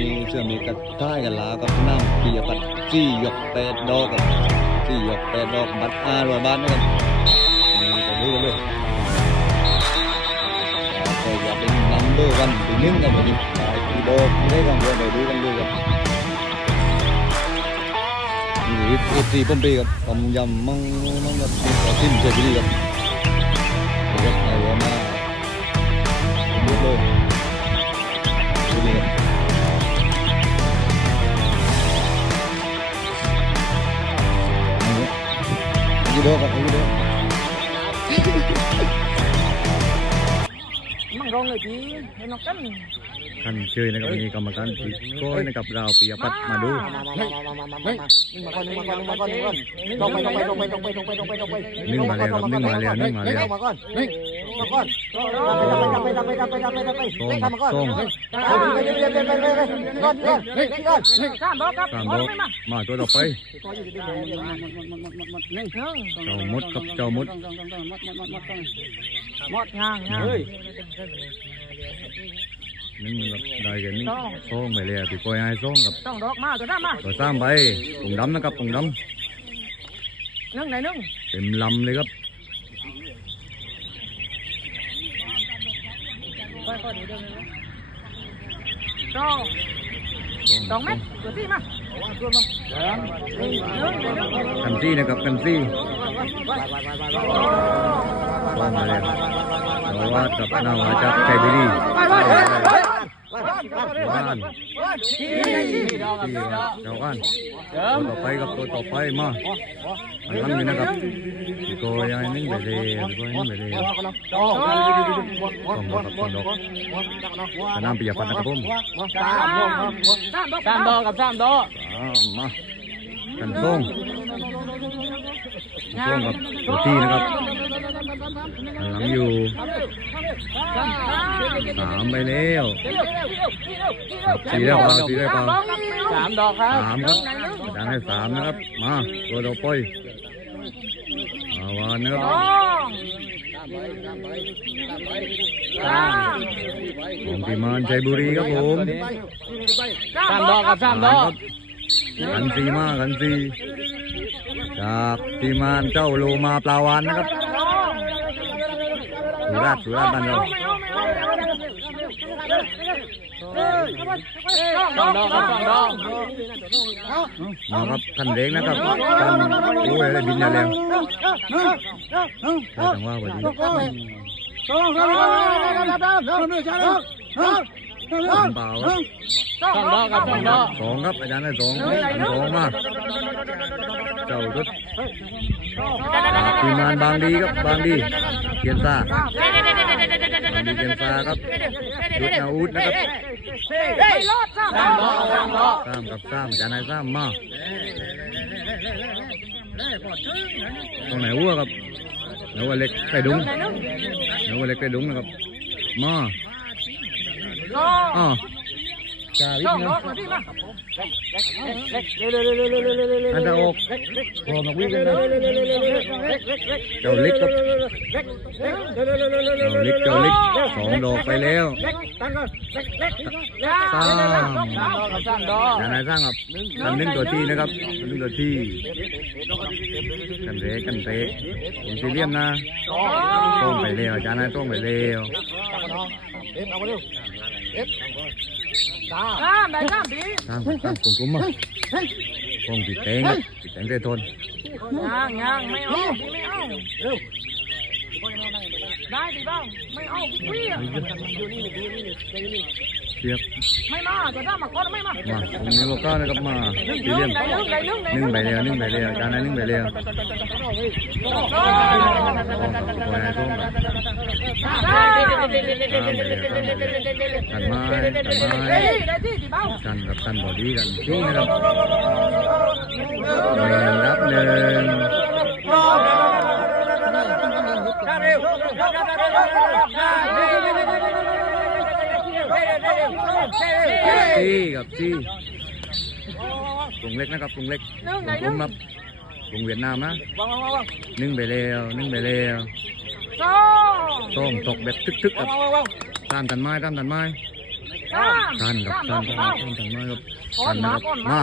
นี้เชื่อมีกระท่ายกันลากับน้ำปียปัดสี่หยกแปดดอกกับสี่หยกแปดดอกบัตรห้าร้อยบาทนะครับนี่จะดูกันเลยก็อย่าเป็นนัมเบอร์วันปีหนึ่งกันแบบนี้ตายปีดอกไม่ได้กันเลยเดี๋ยวดูกันเลยครับนี่เอฟซีป้อมปีครับต้มยำมังมังแบบนี่ขอทิมเจดีครับเดี๋ยวเอาหัวมาดูเลยดูเลย ครับยูโดกับกูเด้อมั่งรองเลยพี่ให้น้องกัน ท่านเชยนะครับวันนี้กรรมการที่ก้อยนะครับเราปียพัฒน์มาดูมามามามามานี่มาก่อนมาก่อนมาก่อนลงไปลงไปลงไปลงไปลงไปลงไปลงไปนึ่งมาแล้วครับนึ่งมาแล้วนึ่งมาแล้วมาก่อนนี่มาก่อนดับไปดับไปดับไปดับไปดับไปดับไปส้มดับมาก่อนส้มไปไปไปไปไปไปไปก่อนก่อนนี่ก่อนสามดอกครับสามดอกมาตัวต่อไปนี่เจ้ามดกับเจ้ามดมดงางงาง นึ่งกับได้กันนึ่งส้มไปเลยพี่ก้อยให้ส้มกับต้องดอกมาตัวนั้นมาตัวสามใบผงดำนะครับผงดนึ่งไหนนึ่งำเต็มลำเลยครับสองสองเม็ดตัวที่มาตัวมานึ่งนึ่งนึ่งกันซี่นะครับกันซี่ส้มมาแล้วเราวาดกับนาวาจากไทยบุรีไปไปไปไป บ้านที่เจ้าบ้านตัวต่อไปกับตัวต่อไปมาอันนั้นนี่นะครับพี่ก้อยให้นึ่งไปเลยพี่ก้อยนึ่งไปเลยต้องดอกกับต้องดอกสนามปิยพัฒน์นะครับผมสามดอกกับสามดอกอ่ามากันส่งกันส่งกับตัวที่นะครับหันหลังอยู่ สามไปแล้วสี่ได้เปล่าสี่ได้เปล่าสามดอกครับสามครับดังให้สามนะครับ มาตัวต่อไปมาวานนะครับสามของพิมานชัยบุรีครับผมสามดอกกับสามดอกกันซีมากันซีจากพิมานเจ้าโลมาปลาวานนะครับ สุราษฎร์สุราษฎร์บ้านเราสองดอกกับสองดอกมาครับคันเร่งนะครับคันโอ้ยอะไรบินอย่างแรงใช่จังว่าวันเปล่าสองดอกกับสองดอกสองครับอาจารย์ได้สองสองมากเจ้ารถ พิมานบางดีครับบางดีเกียนซ่าบางดีเกียนซ่าครับยุดนาอุดนะครับสามดอกสามดอกสามกับสามอาจารย์นายสามมาตรงไหนวัวครับเนื้อวัวเล็กไก่ดุงเนื้อวัวเล็กไก่ดุงนะครับมาอ๋อจ่าวิทย์นะ อันตะอกพอมาวิ่งกันนะเจ้าเล็กครับเจ้าเล็กเจ้าเล็กสองดอกไปแล้วสามกับสามดอกอาจารย์นายสร้างครับกันหนึ่งตัวที่นะครับหนึ่งตัวที่กันเรกันเรผมซีเรียมนะต้องไปเร็วจานายต้องไปเร็ว สาได้ามปีสร้างสร้างกลุ่มกลุ่มมาคงติดแตงติดแตงเตทนย่างย่างไม่เอาไม่เอาได้ดิบ้างไม่เอาพี่พี่เทียบไม่มาจะได้มาก่อนไม่มามาตรงนี้โลก้านะครับมาซีเรียมได้นึ่งได้นึ่งหนึ่งไปเร็วหนึ่งไปเร็วอาจารย์นายหนึ่งไปเร็วโอ้ยนาย ต้องแบบขันไม้ขันไม้ได้ได้ที่ดิบ้างกันกับกันบอดี้กันที่นะครับหนึ่งรับหนึ่งจี้กับจี้กรุงเล็กนะครับกรุงเล็กกได้รุนึ่งงครับกรุงเวียดนามนะวางวางวางนึ่งไปเร็วหนึ่งไปเร็ว ต้องตกแบบทึกๆครับตามตันไม้ตามตันไม้ตันครับตันครับตามตันไม้ครับตันนะครับมา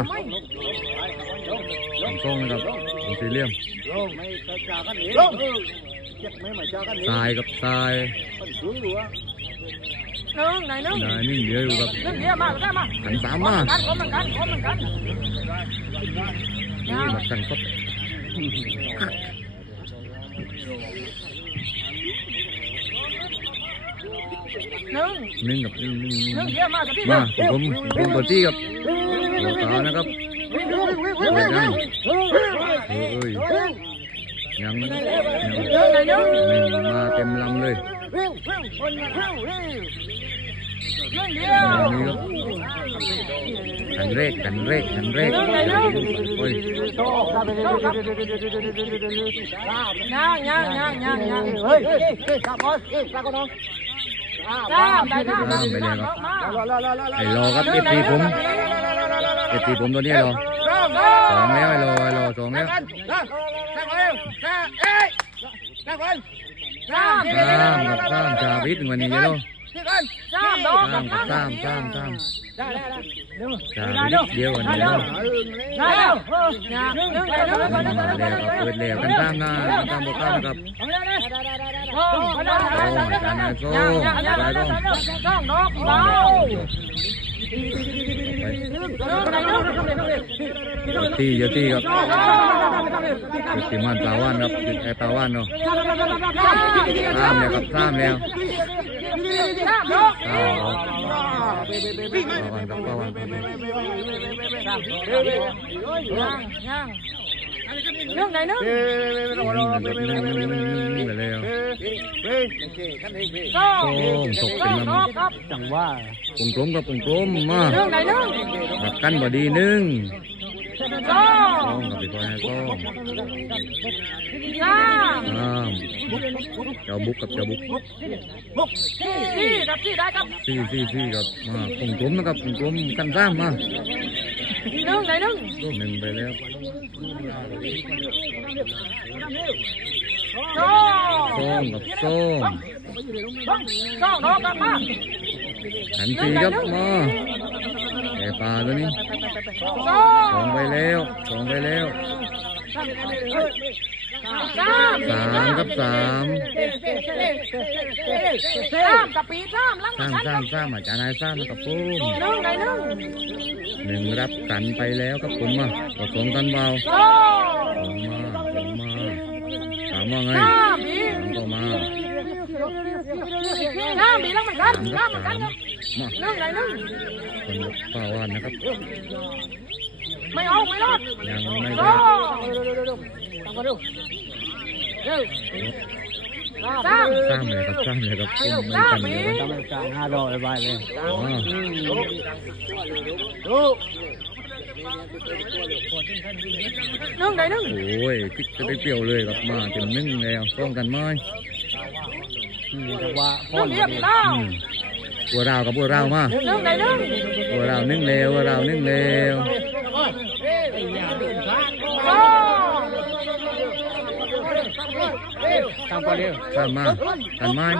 ต้องนะครับผมสี่เหลี่ยมทายกับทรายนึ่งไหนนึ่งนึ่งเดียวอยู่ครับนึ่งเดียวมาได้มาขันสามมาขันขอมันขันขอมันขันนี่มากันครับ นึ่งนึ่งกับนึ่งนึ่งนึ่งหนึ่งเดียวมาจะพี่มาผมผมตัวที่ครับตัวขาวนะครับเฮ้ยนั่นเอ้ยยังยังหนึ่งไหนหนึ่งหนึ่งมาเต็มลำเลยหนึ่งเดียวนี่ครับกันเรกกันเรกกันเรกโอ้ยย่างย่างย่างย่างย่างเฮ้ยเฮ้ยเฮ้ยกลับก่อนเฮ้ยกลับก่อนน้อง จ้าได้ได้ได้ไม่ไหรอไอ้รอครับเอฟซีผมเอฟซีผมตัวนี้รอสองแล้วไอ้รอไอ้รอสองแล้วข้ามกับข้ามชามวิทวันนี้เยอะแล้วข้ามกับข้ามข้ามข้ามชาวิทเดียววันนี้แล้วเปิดแล้วกันข้ามนะข้ามบอกข้ามครับ ที่เยอะที่ครับจุดติมันปลาว่านครับจุดไอปลาว่านเนาะตามแล้วครับตามแล้วปลาว่านครับปลาว่านย่างย่าง เรื่องไหนเนาะนี่ไปเล้วก็ก็ก็ก็จังว่ากลมกลมกับกลมกลมมาเรื่องไหนเนาะแบบกันบอดีนึงก็ต้องกับพี่ก้อยก็ก็เจ้าบุกกับเจ้าบุกสี่ครับสี่ได้ครับสี่สี่สี่ครับมากลมกลมนะครับกลมกลมกันซ้ำมา หนึ่งไหนหนึ่งหนึ่งไปแล้วสองส้มกับส้มสองดอกครับมาหันสีครับมาแอปลาตัวนี้สองสองไปแล้วสองไปแล้ว สามสามกับสามสามกับปีสามลังสามสามสามอาจารย์นายสามกับปุ้มหนึ่งไหนหนึ่งหนึ่งรับกันไปแล้วกับผมอะก็สองกันเบาสองสองมาสองมาถามว่าไงสามมก็มาสามปีลังเหมือนกันสามสากัมบเหมือนสากันมหนึ่งไหนหนึ่งมาคนป้าวานนะครับไม่เอาไม่รอดยังไม่สได้อง สามสร้างเลยครับสร้างเลยครับปุ้มไม่กันเลยทำให้กลางห้าดอกไปเลยอ๋อหนึ่งไหนนึ่งโอ้ยคิดจะได้เปรี้ยวเลยครับมาเต็มนึ่งแล้วต้องกันไหมจังว่าหนึ่งเดียวเก้าอืมบัวราวกับบัวราวมาหนึ่งไหนนึ่งบัวราวนึ่งแล้วบัวราวนึ่งแล้วสอ Tam qua điêu. Tam ma. Tam mai.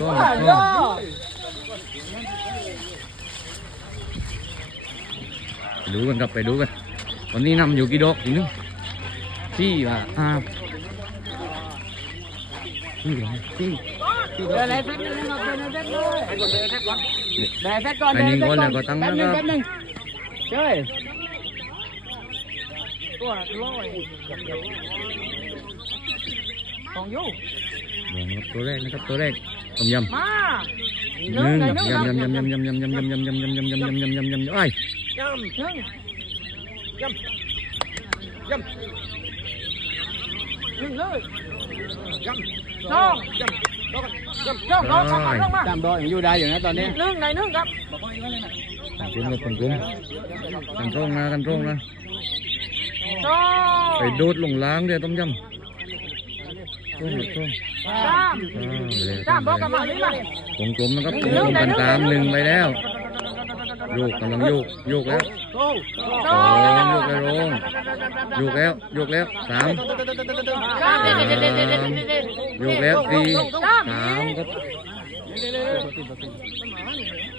Con con. Đủ gần gặp phải đủ gần. Còn đi nằm nhiều kỳ độ tí nữa. Chi và à. Chi. Chi. Đây lấy phép lên ngọc lên phép thôi. Đây phép con. Đây phép con. Đây phép con. Đây phép con. Đây phép con. Đây phép con. Đây phép con. Đây phép con. ากันไหมสองส้มส้มดูกันครับไปดูกันวันนี้นำอยู่กี่ดอกทีนึงที่ว่าอ่าที่เหรอที่เดี๋ยวอะไรเซ็ตหนึ่งเอาเป็นเซ็ตเลยได้เซ็ตก่อนไอ้นี่คนแล้วก็ตั้งแป๊นะบคนึงรับแป๊บนึงเฮ้ยตัวร้อยสองยูลองครับตัวแรกนะครับตัวแรกต้มยำมาหนึ่งครับยำยำยำยำยำยำยำยำยำยำยำยำยำยำยำยำยำยำไอ้หนึ่งหนึ่งเลยสองสองสองสองสองมาจำดอกยังอยู่ได้อยู่นะตอนนี้หนึ่งไหนหนึ่งครับกลุ่มกับกลุ่มกันตรงนะกันตรงนะส องไปดูดลงล้างเดี๋ยวต้มยำต้มต้มสามอ่าไปเลยสามบอกกันมานี่มากลมกลมนะครับกลมกลมกันสามหนึ่งไปแล้ว โยกกำลังโยกโยกแล้วสสอองงโยกไปลงโยกแล้วโยกแล้วสามสามโยกแล้วสี่สามครับ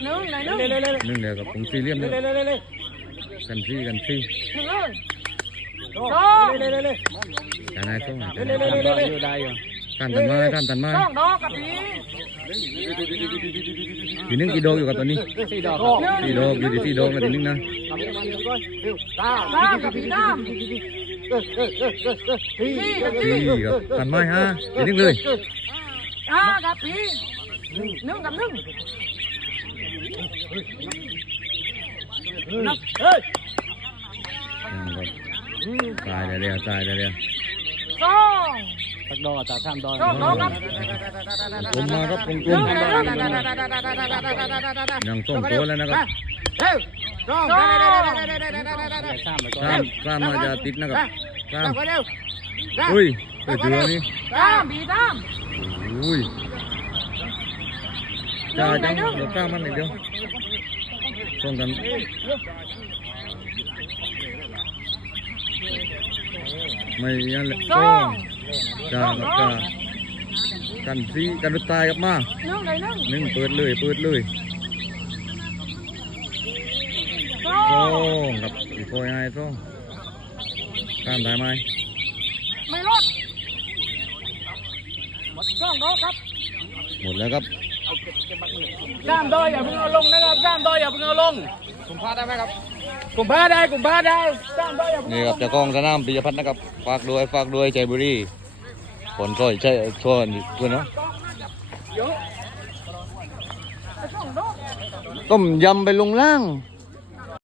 หนึ่งไหนหนึ่งหนึ่งเดียวกับผงซีเรียมเนี่ยกันซี่กันซี่ หนึ่งเลยสองกันนายต้องอยู่ได้อยู่ท่านตันมาท่านตันมาสองดอกกับพี่ทีนึงกี่ดอกอยู่กับตัวนี้สี่ดอกสี่ดอกอยู่ที่สี่ดอกแล้วทีนึงนะสามกับพี่สามสี่กับพี่สี่กับตันไม้ฮะทีนึงเลยห้ากับพี่หนึ่งกับหนึ่งนับเฮ้ย ตายได้แล้วตายได้แล้วสองสักดอกจากสามดอกสองดอกครับกลมมาครับกลมหนึ่งๆไหนหนึ่งยังส่งตัวแล้วนะครับเร็วน้องสองสามไปก่อนสามสามมาจะติดนะครับสามเร็วอุ้ยเปิดเจือนี่สามพี่สามอุ้ยจ้าจังเดี๋ยวข้ามันอีกเดียวส่งกัน ไม่ยังเลยสส่องงจ้ากับจ้ากันซีกันตายกับมาหนึ่งไหนหนึ่งหนึ่งเปิดเลยเปิดเลยสอส่งงกับอีกโอยไอ้ส่งข้ามได้ไหมไม่รอดสองดอกครับหมดแล้วครับ สามดอกอย่าเพิ่งเอาลงนะครับสามดอกอย่าเพิ่งเอาลงกลุ่มพาได้ไหมครับกลุ่มพาได้กลุ่มพาได้สามดอกอย่าเพิ่งนี่ครับเจ้าของสนามปิยพัฒน์นะครับฝากด้วยฝากด้วยใจบุรีผลช่วยใช่ช่วยด้วยเนาะสองดอกต้มยำไปลงล่างส